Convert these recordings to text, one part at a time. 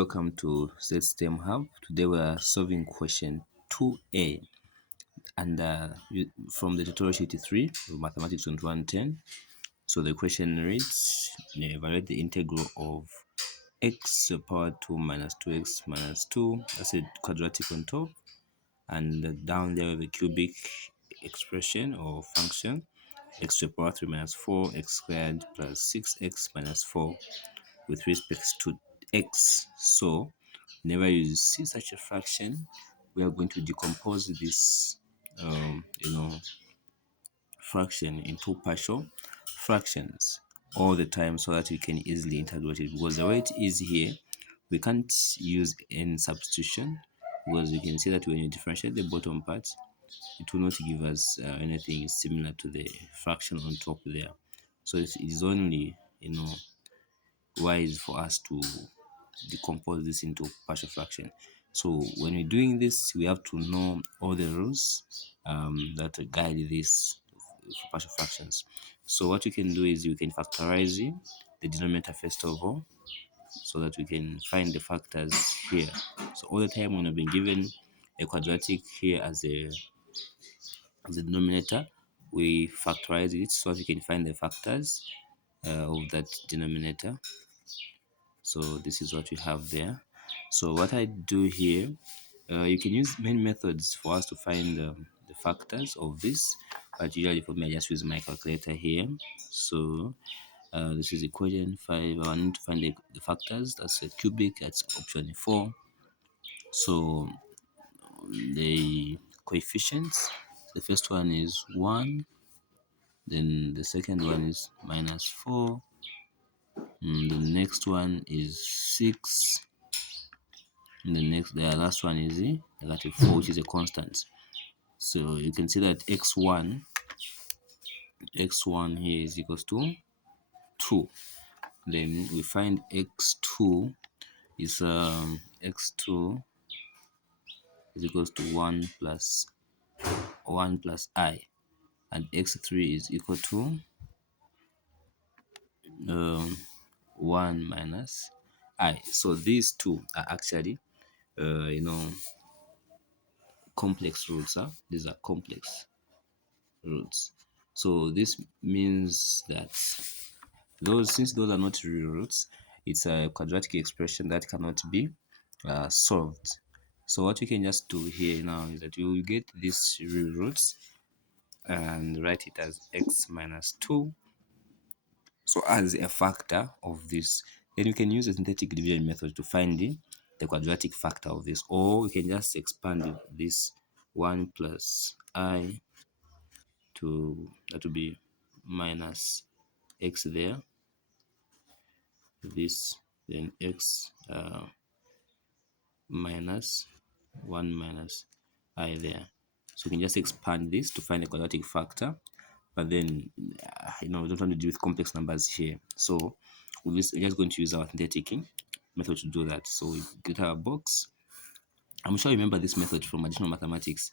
Welcome to STEM Hub. Today we are solving question 2A and from the tutorial sheet 3 of Mathematics 2110. So the question reads, evaluate the integral of x to the power 2 minus 2x minus 2, that's a quadratic on top, and down there the cubic expression or function, x to the power 3 minus 4, x squared plus 6x minus 4 with respect to x. So whenever you see such a fraction, we are going to decompose this fraction into partial fractions all the time so that we can easily integrate it, because the way it is here we can't use n substitution, because you can see that when you differentiate the bottom part it will not give us anything similar to the fraction on top there. So it is only wise for us to decompose this into partial fraction. So when we're doing this, we have to know all the rules that guide this for partial fractions. So what you can do is you can factorize the denominator first of all, so that we can find the factors here. So all the time when I've been given a quadratic here as a denominator, we factorize it so that we can find the factors of that denominator. So this is what we have there. So what I do here, you can use many methods for us to find the factors of this, but usually for me I just use my calculator here. So this is equation 5. I need to find the factors. That's a cubic, that's option 4. So the coefficients, the first one is 1, then the second one is minus 4, the next one is 6, and the last one is negative 4, which is a constant. So you can see that x1 here is equals to 2. Then we find x2 is x2 is equals to 1 plus I, and x3 is equal to 1 minus I. So these two are actually complex roots. These are complex roots. So this means that since those are not real roots, it's a quadratic expression that cannot be solved. So what you can just do here now is that you will get these real roots and write it as x minus 2, so as a factor of this. Then you can use the synthetic division method to find the quadratic factor of this, or you can just expand this 1 plus I to, that will be minus x there, this, then x minus 1 minus I there. So you can just expand this to find the quadratic factor, but then we don't want to deal with complex numbers here, so we're just going to use our synthetic method to do that. So we get our box. I'm sure you remember this method from additional mathematics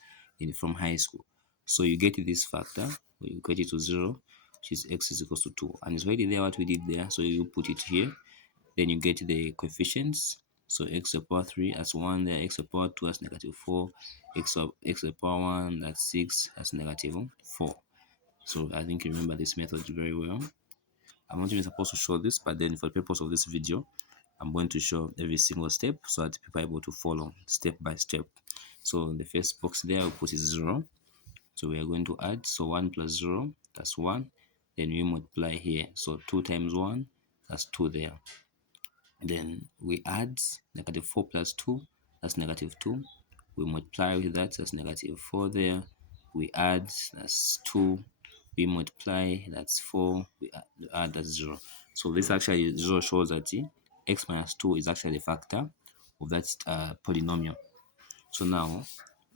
from high school. So you get this factor, you equate it to 0, which is x is equals to 2, and it's already there what we did there, so you put it here. Then you get the coefficients. So x to the power 3 as 1 there, x to the power 2 as negative 4, x to the power 1 that's 6 as negative 4. So I think you remember this method very well. I'm not even supposed to show this, but then for the purpose of this video, I'm going to show every single step so that people are able to follow step by step. So the first box there we put is 0. So we are going to add, so 1 plus 0, that's 1. Then we multiply here, so 2 times 1, that's 2 there. Then we add negative 4 plus 2, that's negative 2. We multiply with that, that's negative 4 there. We add, that's 2. We multiply, that's 4. We add, that's 0. So this actually 0 shows that x minus 2 is actually a factor of that polynomial. So now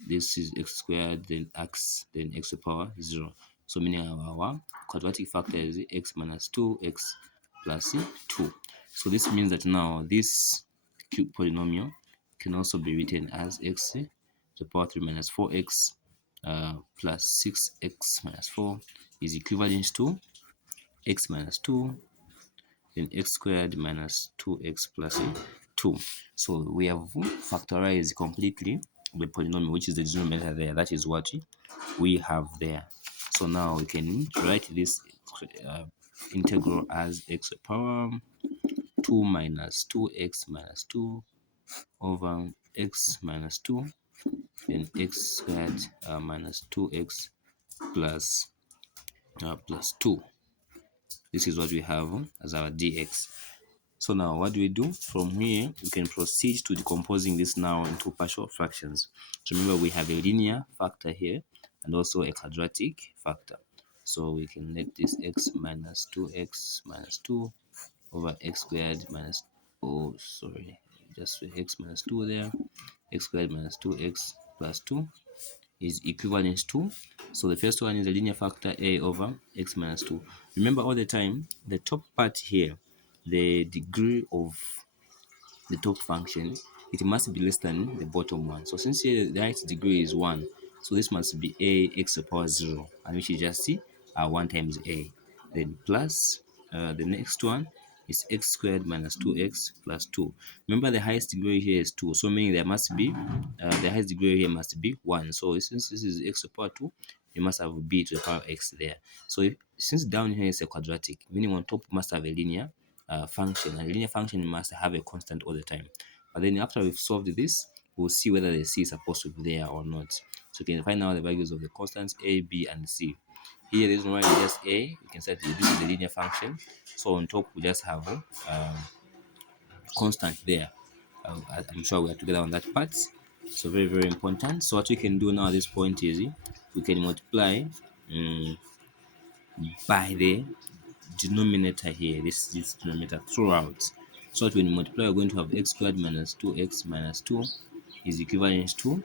this is x squared, then x to the power 0. So meaning our quadratic factor is x minus 2, x plus 2. So this means that now this cube polynomial can also be written as x to the power 3 minus 4x plus 6x minus 4 is equivalent to x minus 2, then x squared minus 2x plus 2. So we have factorized completely the polynomial, which is the denominator there. That is what we have there. So now we can write this integral as x to the power 2 minus 2x minus 2 over x minus 2, then x squared minus 2x plus 2. This is what we have as our dx. So now what do we do? From here, we can proceed to decomposing this now into partial fractions. So remember, we have a linear factor here and also a quadratic factor. So we can let this x minus 2x minus 2 over x squared minus, oh sorry, just x minus 2 there, x squared minus 2x plus 2 is equivalent to, so the first one is a linear factor a over x minus 2. Remember, all the time the top part here, the degree of the top function, it must be less than the bottom one. So since here the height degree is 1, so this must be a x to the power 0, and we should just see 1 times a, then plus the next one is x squared minus 2x plus 2. Remember, the highest degree here is 2, so meaning there must be the highest degree here must be 1. So since this is x to the power 2, you must have b to the power x there. So since down here is a quadratic, meaning on top must have a linear function, and a linear function must have a constant all the time. But then after we've solved this, we'll see whether the c is supposed to be there or not. So we can find out the values of the constants a, b, and c. Here, the reason why it's just a, you can say this is the linear function. So on top, we just have constant there. I'm sure we are together on that part. So very, very important. So what we can do now at this point is we can multiply by the denominator here, this denominator throughout. So when you multiply, we're going to have x squared minus 2x minus 2 is equivalent to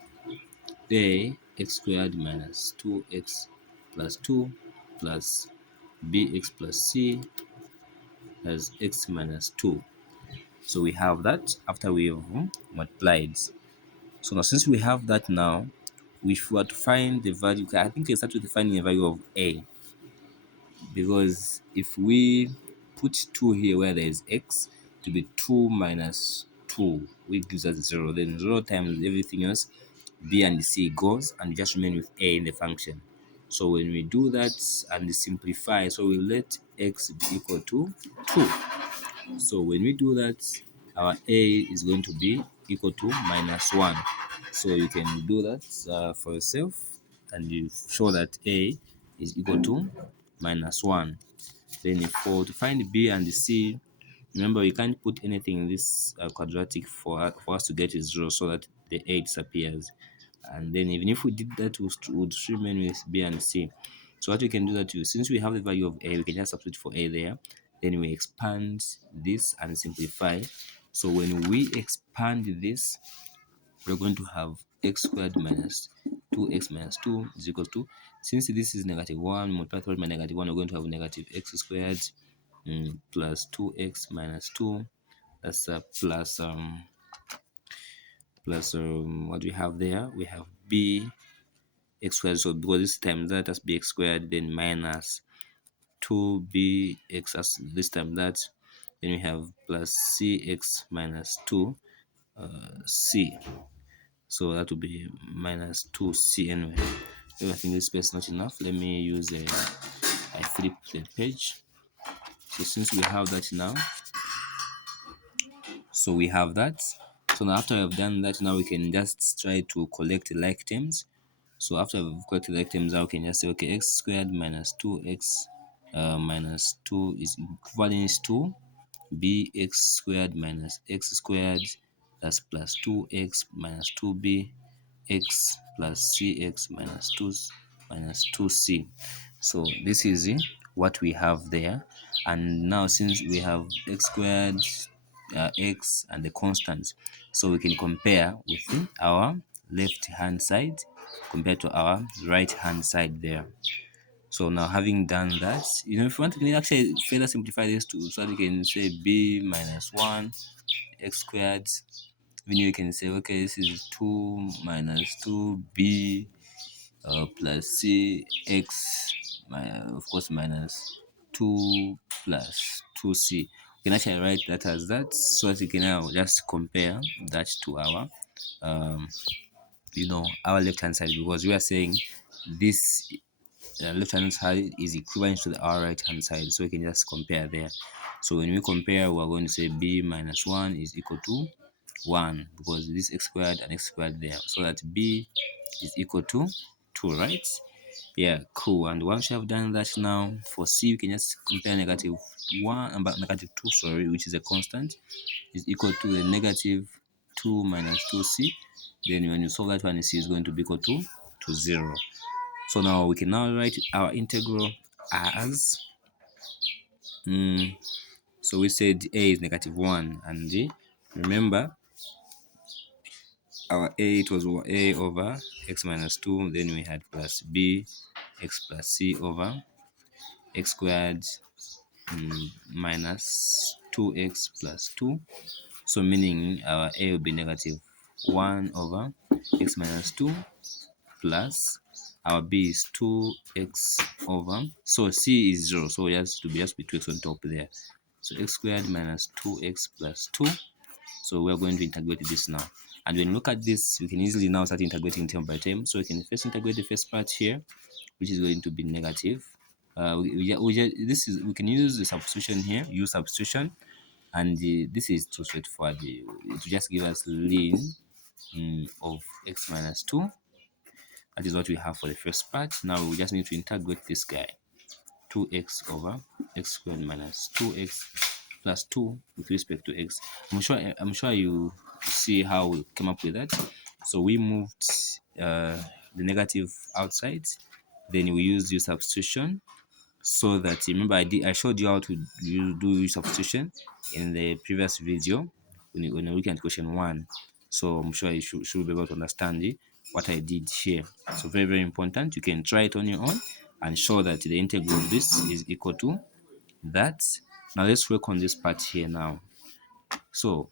a x squared minus 2x plus 2 plus bx plus c as x minus 2. So we have that after we've multiplied. So now, since we have that now, if we were to find the value, I think we start with finding the value of a, because if we put 2 here where there is x, to be 2 minus 2, which gives us 0, then 0 times everything else, b and c goes, and we just remain with a in the function. So when we do that and simplify, so we let x be equal to 2. So when we do that, our a is going to be equal to minus 1. So you can do that for yourself, and you show that a is equal to minus 1. Then to find b and c, remember we can't put anything in this quadratic for us to get a 0, so that the a disappears. And then even if we did that, we would remain with b and c. So what we can do that since we have the value of a, we can just substitute for a there. Then we expand this and simplify. So when we expand this, we're going to have x squared minus 2x minus 2 is equal to, since this is negative 1, multiplied by negative 1, we're going to have negative x squared plus 2x minus 2. That's plus what do we have there? We have b x squared. So because this time that has bx squared, then minus 2bx as this time that, then we have plus cx minus 2 c. So that will be minus 2c anyway. If I think this space is not enough, let me use I flip the page. So since we have that now, so we have that. So now after I've done that, now we can just try to collect like terms. So after we've collected like terms, now we can just say, okay, x squared minus 2x minus 2 is equivalent to bx squared minus x squared, that's plus 2x minus 2b x plus cx minus 2c. So this is what we have there. And now since we have x squared, x, and the constants, so we can compare with our left hand side compared to our right hand side there. So now having done that, if you want, to can actually further simplify this too, so that you can say b minus 1 x squared. Then you can say, okay, this is 2 minus 2b plus c x, of course, minus 2 plus 2c. can actually write that as that, so that you can now just compare that to our our left hand side, because we are saying this left hand side is equivalent to our right hand side, so we can just compare there. So when we compare, we're going to say b minus 1 is equal to 1, because this x squared and x squared there, so that b is equal to 2, right? Yeah, cool. And once you have done that, now for c you can just compare negative 1 about negative 2, sorry, which is a constant, is equal to the negative 2 minus 2c. Then when you solve that one, c is going to be equal to 0. So now we can now write our integral as so we said a is negative 1, and remember our a, it was a over x minus 2, then we had plus b x plus c over x squared minus 2x plus 2. So meaning our a will be negative 1 over x minus 2 plus our b is 2x over, so c is 0, so it has to be 2x on top there. So x squared minus 2x plus 2. So we're going to integrate this now. And when you look at this, we can easily now start integrating term by term. So we can first integrate the first part here, which is going to be negative. We can use the substitution here, use substitution, and this is too straightforward. It will just give us ln of x minus 2. That is what we have for the first part. Now we just need to integrate this guy, 2x over x squared minus 2x plus 2 with respect to x. I'm sure you see how we came up with that. So we moved the negative outside, then we used your substitution, so that, remember, I showed you how to do substitution in the previous video when you're looking at question 1. So I'm sure you should be able to understand what I did here. So very, very important. You can try it on your own and show that the integral of this is equal to that. Now let's work on this part here now. So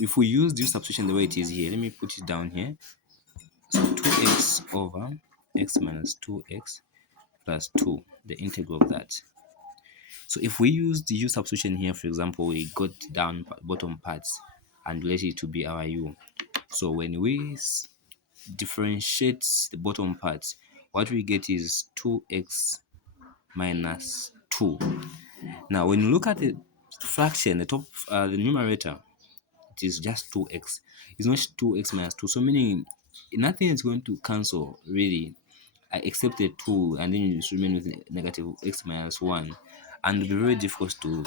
if we use this substitution the way it is here, let me put it down here. So 2x over x minus 2x plus 2, the integral of that. So if we use the u substitution here, for example, we got down bottom parts and let it to be our u. So when we differentiate the bottom parts, what we get is 2x minus 2. Now when you look at the fraction, the top, the numerator, it is just 2x. It's not 2x minus 2. So meaning nothing is going to cancel really, except the 2, and then you remain with negative x minus 1, and it'll be very difficult to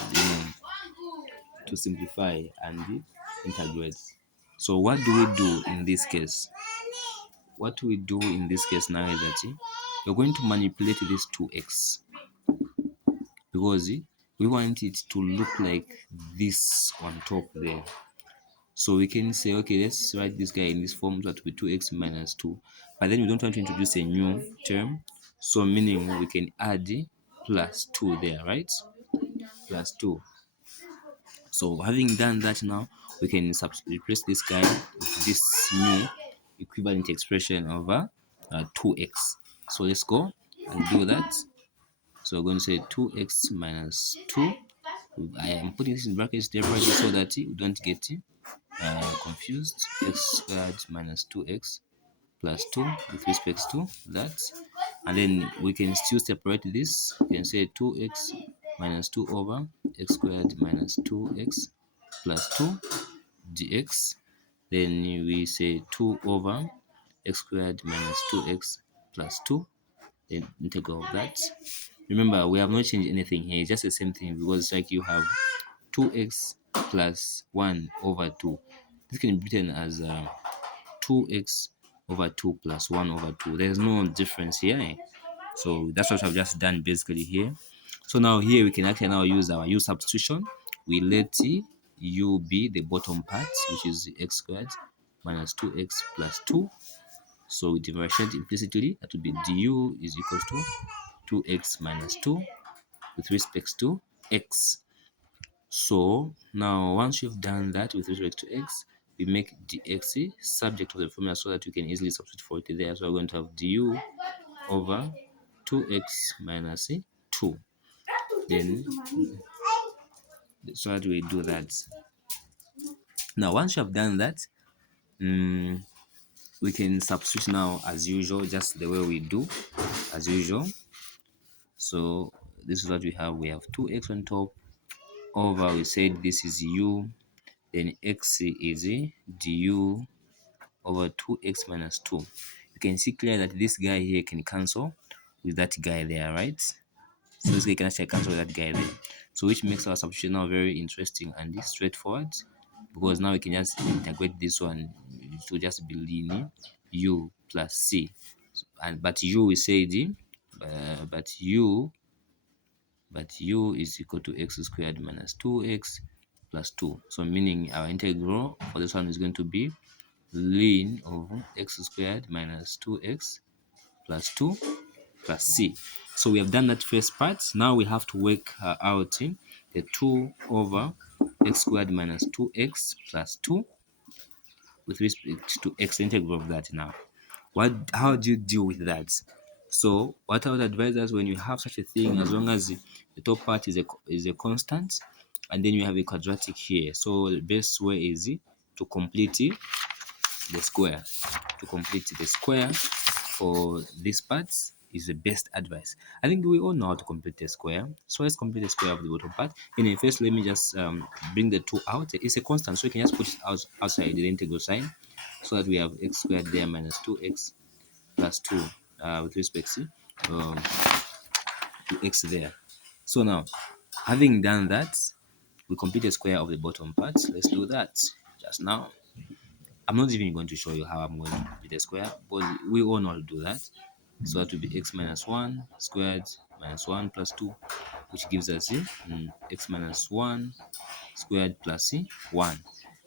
to simplify and integrate. So what do we do in this case? What we do in this case now is that you're going to manipulate this 2x, because we want it to look like this on top there. So we can say, okay, let's write this guy in this form, that will be 2x minus 2. But then we don't want to introduce a new term, so meaning we can add plus 2 there, right? Plus 2. So having done that, now we can replace this guy with this new equivalent expression over 2x. So let's go and do that. So we're going to say 2x minus 2. I am putting this in brackets deliberately so that you don't get confused. X squared minus 2x plus 2 with respect to that. And then we can still separate this. We can say 2x minus 2 over x squared minus 2x plus 2 dx. Then we say 2 over x squared minus 2x plus 2, the integral of that. Remember, we have not changed anything here. It's just the same thing, because it's like you have 2x plus 1 over 2. This can be written as 2x over 2 plus 1 over 2. There's no difference here. So that's what I've just done basically here. So now here we can actually now use our u substitution. We let u be the bottom part, which is x squared minus 2x plus 2. So we differentiate implicitly. That would be du is equal to 2x minus 2 with respect to x. So now once you've done that with respect to x, we make dx subject to the formula so that we can easily substitute for it there. So we're going to have du over 2x minus 2. Then so that we do that. Now once you have done that, we can substitute now as usual, just the way we do as usual. So this is what we have. We have 2x on top over, we said this is u, then x is du over 2x minus 2. You can see clear that this guy here can cancel with that guy there, right? So this guy can actually cancel with that guy there. So which makes our substitution now very interesting and straightforward, because now we can just integrate this one to just be linear u plus c. And but u we said but u is equal to x squared minus 2x plus 2. So meaning our integral for this one is going to be ln of x squared minus 2x plus 2 plus c. So we have done that first part. Now we have to work out the 2 over x squared minus 2x plus 2 with respect to x, integral of that. Now how do you deal with that? So what I would advise us, when you have such a thing, as long as the top part is a constant and then you have a quadratic here, so the best way is to complete the square. To complete the square for this part is the best advice. I think we all know how to complete the square. So let's complete the square of the bottom part. And first, let me just bring the 2 out. It's a constant, so you can just put it outside the integral sign, so that we have x squared there minus 2x plus 2 with respect to x there. So now, having done that, we complete the square of the bottom part. Let's do that just now. I'm not even going to show you how I'm going to complete the square, but we all know how to do that. So that will be x minus 1 squared minus 1 plus 2, which gives us x minus 1 squared plus 1.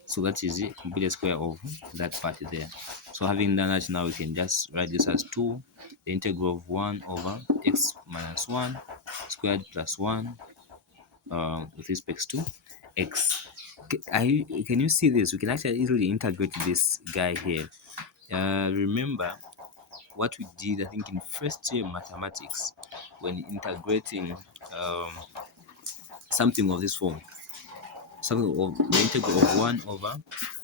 So that is the complete square of that part there. So having done that, now we can just write this as 2, the integral of 1 over x minus 1 squared plus 1 with respect to x. Can you see this? We can actually easily integrate this guy here. Remember what we did, I think, in first year mathematics when integrating something of this form, something of the integral of 1 over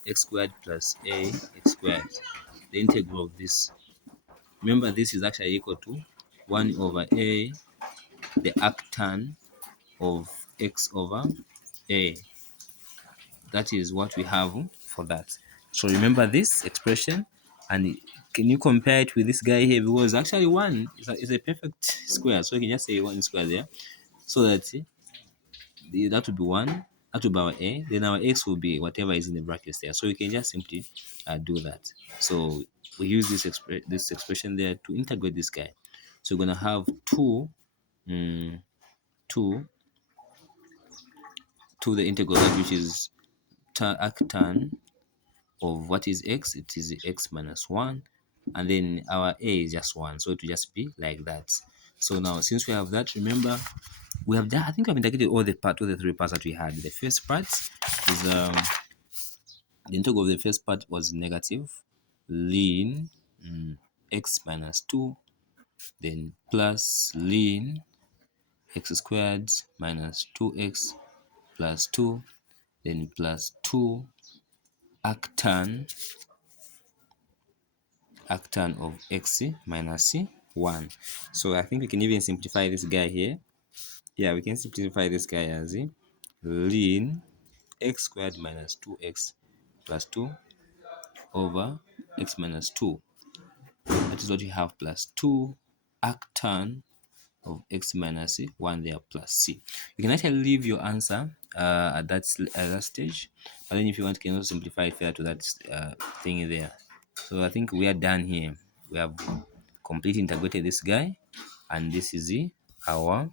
x squared plus a x squared. The integral of this, remember, this is actually equal to 1 over a, the arctan of x over a. That is what we have for that. So remember this expression, and can you compare it with this guy here? Because actually 1 is a perfect square, so you can just say 1 square there, so that that would be 1, that would be our a, then our x will be whatever is in the brackets there. So you can just simply do that. So we use this expression there to integrate this guy. So we're going to have 2 to the integral, which is arctan of what is x, it is x minus 1, and then our a is just 1, so it will just be like that. So now, since we have that, remember, we have done, I think I've integrated all the 3 parts that we had. The first part is the integral of the first part was negative ln x minus 2, then plus ln x squared minus 2x plus 2, then plus 2 arctan of x minus 1. So I think we can even simplify this guy here. Yeah, we can simplify this guy as ln x squared minus 2x plus 2 over x minus 2. That is what we have, plus 2 arctan of x minus 1 there plus c. You can actually leave your answer at that stage, but then if you want, you can also simplify it further to that thing there. So I think we are done here. We have completely integrated this guy, and this is our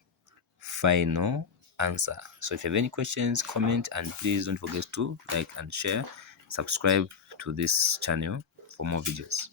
final answer. So if you have any questions, comment, and please don't forget to like and share, subscribe to this channel for more videos.